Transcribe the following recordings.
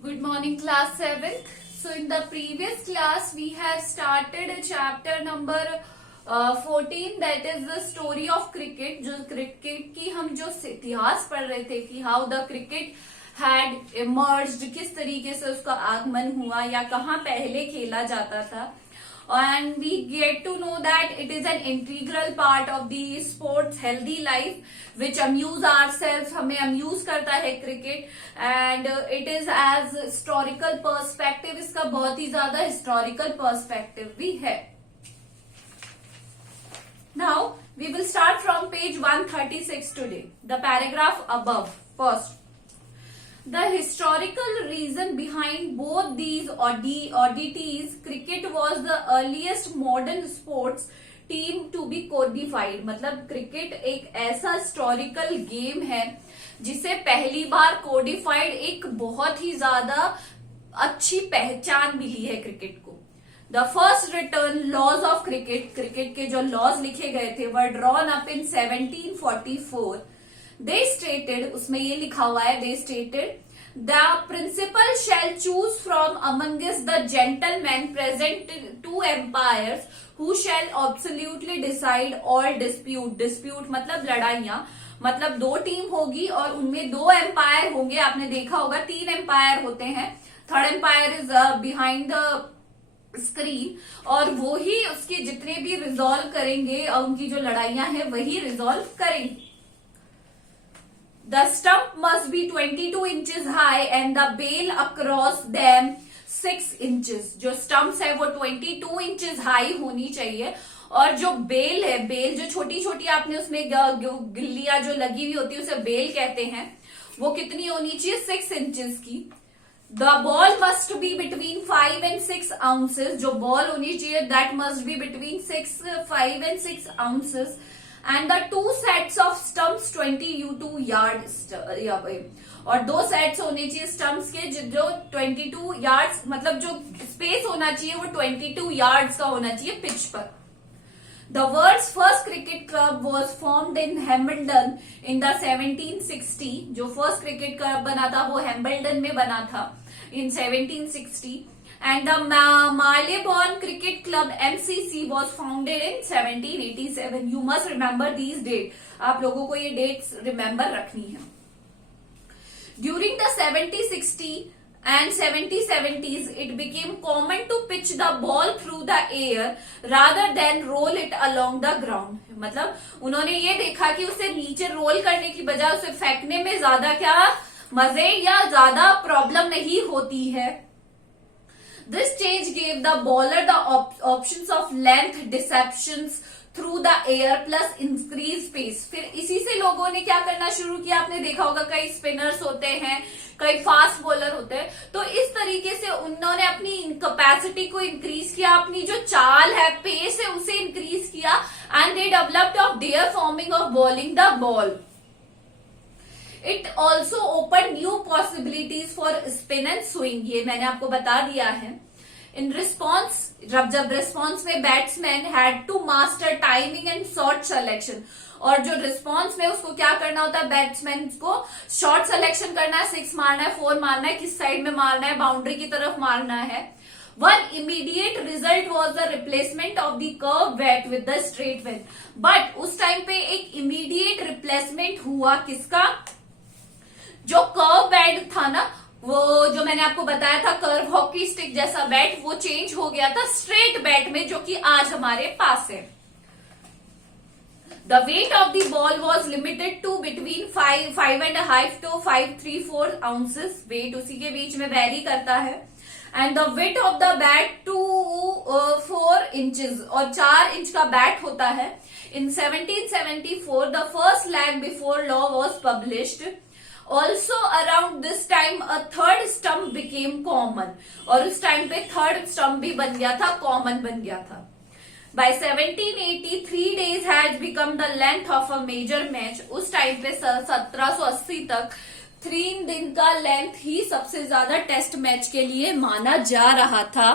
Good morning, class 7th. So in the previous class we have started chapter number 14, that is the story of cricket. जो cricket की हम जो इतिहास पढ़ रहे थे कि how the cricket had emerged, किस तरीके से उसका आगमन हुआ या कहाँ पहले खेला जाता था. And we get to know that it is an integral part of the sports healthy life which amuse ourselves. हमें amuse करता है cricket and it is as historical perspective. इसका बहुत ही ज्यादा historical perspective भी है. Now we will start from page 136 today. The paragraph above. First, the historical reason behind both these oddities, cricket was the earliest modern sports team to be codified. मतलब cricket एक ऐसा historical game है जिसे पहली बार codified एक बहुत ही ज्यादा अच्छी पहचान मिली है क्रिकेट को. The first written laws of cricket, cricket के जो लॉज लिखे गए थे were drawn up in 1744. They stated, उसमें ये लिखा हुआ है, they stated, the principal shall choose from amongst the gentlemen present 2 umpires who shall absolutely decide all dispute. Dispute मतलब लड़ाइयां, मतलब 2 टीम होगी और उनमें 2 एम्पायर होंगे. आपने देखा होगा 3 एम्पायर होते हैं. Third umpire is behind the screen और वो ही उसके जितने भी रिजॉल्व करेंगे, उनकी जो लड़ाइयां हैं वही रिजॉल्व करेंगे. The stump must be 22 inches high and the bail across them 6 inches. जो stumps है वो 22 inches high होनी चाहिए और जो बेल है, बेल जो छोटी छोटी आपने उसमें गिल्लियां जो लगी हुई होती है उसे बेल कहते हैं, वो कितनी होनी चाहिए? 6 inches की. The ball must be between 5 and 6 ounces. जो बॉल होनी चाहिए that must be between 5 and 6 ounces. And the 2 sets of stumps 22 yards. और 2 सेट्स होने चाहिए स्टम्प्स के जो 22 यार्ड्स, मतलब जो स्पेस होना चाहिए वो 22 यार्ड्स का होना चाहिए पिच पर. The world's first cricket club was formed in Hambledon in the 1760. जो फर्स्ट क्रिकेट क्लब बना था वो हैम्बल्डन में बना था in 1760. And the Marylebone Cricket Club MCC was founded in 1787. You must remember these dates. आप लोगों को ये dates remember रखनी है. During the 1760 and 1770s, it became common to pitch the ball through the air rather than roll it along the ground. मतलब उन्होंने ये देखा कि उसे नीचे रोल करने की बजाय उसे फेंकने में ज्यादा क्या मजे या ज्यादा प्रॉब्लम नहीं होती है. This change gave the bowler the options of length deceptions through the air plus increased pace. फिर इसी से लोगों ने क्या करना शुरू किया, आपने देखा होगा कई स्पिनर्स होते हैं, कई फास्ट बॉलर होते हैं, तो इस तरीके से उन्होंने अपनी कैपेसिटी को इंक्रीज किया, अपनी जो चाल है, पेस है, उसे इंक्रीज किया. And they developed of their forming of bowling the ball. It also open new possibilities for spin and swing. ये मैंने आपको बता दिया है. इन रिस्पॉन्स, जब रिस्पॉन्स में batsman had to master timing and shot selection, और जो रिस्पॉन्स में उसको क्या करना होता है, बैट्समैन को शॉट सिलेक्शन करना है, 6 मारना है, 4 मारना है, किस साइड में मारना है, बाउंड्री की तरफ मारना है. One immediate result was the replacement of the curve bat with the straight one. But उस टाइम पे एक immediate replacement हुआ किसका? जो कर्व बैट था ना, वो जो मैंने आपको बताया था कर्व हॉकी स्टिक जैसा बैट, वो चेंज हो गया था स्ट्रेट बैट में, जो कि आज हमारे पास है. The weight of the ball was limited to between 5.5 to 534 ounces. Weight उसी के बीच में वेरी करता है. And the width of the bat 4 inches, और 4 इंच का बैट होता है. In 1774 the first leg before law was published. Also around this time a third stump became common, और उस टाइम पे थर्ड स्टम्प भी बन गया था, कॉमन बन गया था. By 1780 3 days had become the length of a major match. उस टाइम पे 1780 तक 3 दिन का लेंथ ही सबसे ज्यादा टेस्ट मैच के लिए माना जा रहा था.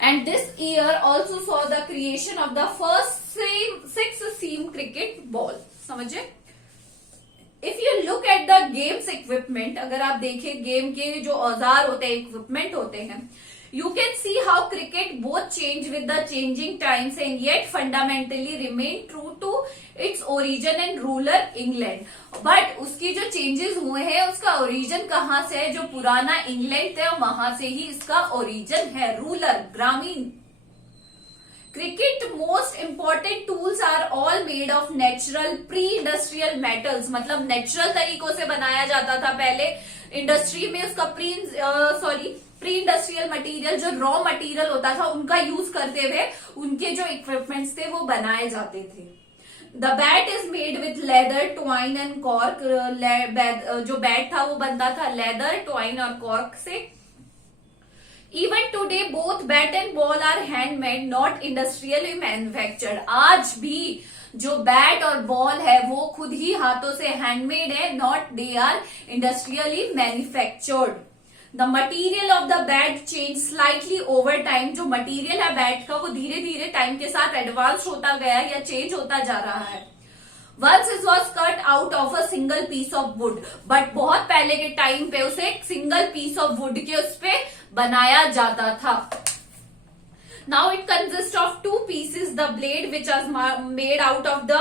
And this year also saw the creation of the first 6 seam cricket ball. समझे? If you look at the games equipment, अगर आप देखें गेम के जो औजार होते हैं, इक्विपमेंट होते हैं, you can see how cricket both change with the changing times and yet fundamentally remain true to its origin in rural England. But उसकी जो changes हुए हैं उसका origin कहाँ से है? जो पुराना इंग्लैंड था वहां से ही इसका origin है, रूरल, ग्रामीण. Cricket most important tools are all made of natural pre industrial metals, मतलब नेचुरल तरीकों से बनाया जाता था पहले. इंडस्ट्री में उसका प्री इंडस्ट्रियल मटेरियल, जो रॉ मटेरियल होता था उनका यूज करते हुए उनके जो इक्विपमेंट्स थे वो बनाए जाते थे. The bat is made with leather, twine and cork. जो बैट था वो बनता था लेदर, ट्वाइन और कॉर्क से. Even today, both bat and ball are handmade, not industrially manufactured. आज भी जो बैट और बॉल है वो खुद ही हाथों से हैंडमेड है, not they are industrially manufactured. The material of the bat change slightly over time. जो मटीरियल है बैट का वो धीरे धीरे टाइम के साथ एडवांस होता गया या चेंज होता जा रहा है. Once it was cut out of a single piece of wood, but बहुत पहले के टाइम पे उसे एक सिंगल पीस ऑफ वुड के उस पे बनाया जाता था. Now it consists of two pieces, the blade which was made out of the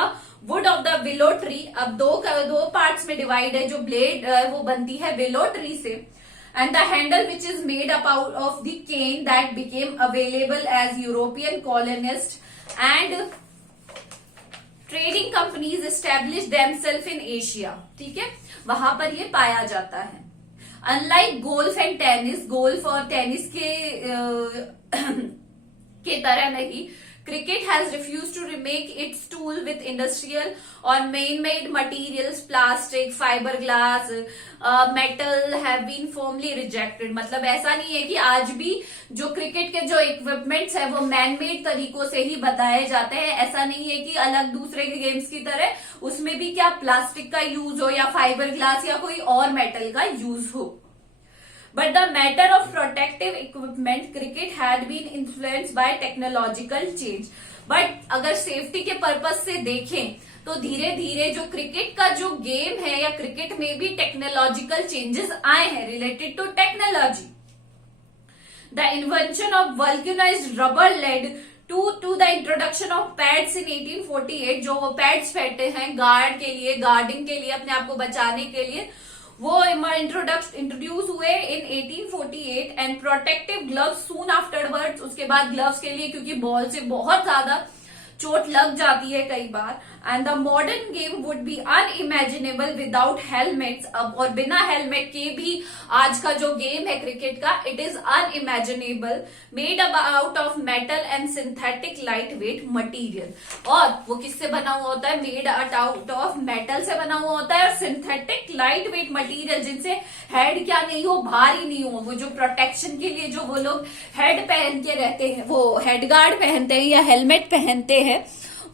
wood of the willow tree. अब दो पार्ट्स में डिवाइड है. जो ब्लेड वो बनती है विलो ट्री से, and the handle which is made up out of the cane that became available as European colonists and trading companies establish themselves in Asia. ठीक है, वहां पर ये पाया जाता है. Unlike golf and tennis, golf और टेनिस के तरह नहीं, cricket has refused to remake its tool with industrial or man-made materials. Plastic, fiberglass, metal have been firmly rejected. मतलब ऐसा नहीं है कि आज भी जो क्रिकेट के जो इक्विपमेंट्स है वो मैन मेड तरीकों से ही बताए जाते हैं. ऐसा नहीं है कि अलग दूसरे के गेम्स की तरह उसमें भी क्या प्लास्टिक का यूज हो या फाइबर ग्लास या कोई और मेटल का यूज हो. But the matter of protective equipment, cricket had been influenced by technological change. But अगर सेफ्टी के पर्पज से देखें तो धीरे धीरे जो क्रिकेट का जो गेम है या क्रिकेट में भी टेक्नोलॉजिकल चेंजेस आए हैं related to technology. The invention of vulcanized rubber led to the introduction of pads in 1848. जो वो पैड्स पहनते हैं गार्ड के लिए, गार्डिंग के लिए, अपने आप को बचाने के लिए, वो इंट्रोड्यूस हुए इन 1848. And protective gloves soon afterwards, उसके बाद ग्लव्स के लिए, क्योंकि बॉल से बहुत ज्यादा चोट लग जाती है कई बार. And the modern game would be unimaginable without helmets. अब और बिना हेलमेट के भी आज का जो गेम है क्रिकेट का, it is unimaginable. Made out of metal and synthetic light weight material. और वो किससे बना हुआ होता है? मेड आउट ऑफ मेटल से बना हुआ होता है और सिंथेटिक लाइट वेट मटीरियल, जिनसे हेड क्या नहीं हो, भारी नहीं हो. वो जो प्रोटेक्शन के लिए जो वो लोग हेड पहन के रहते हैं, वो हेड गार्ड पहनते हैं या हेलमेट पहनते हैं,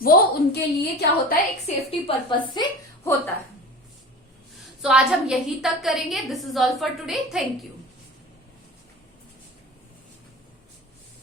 वो उनके लिए क्या होता है, एक सेफ्टी पर्पज से होता है. सो आज हम यही तक करेंगे. This is all for today. Thank you.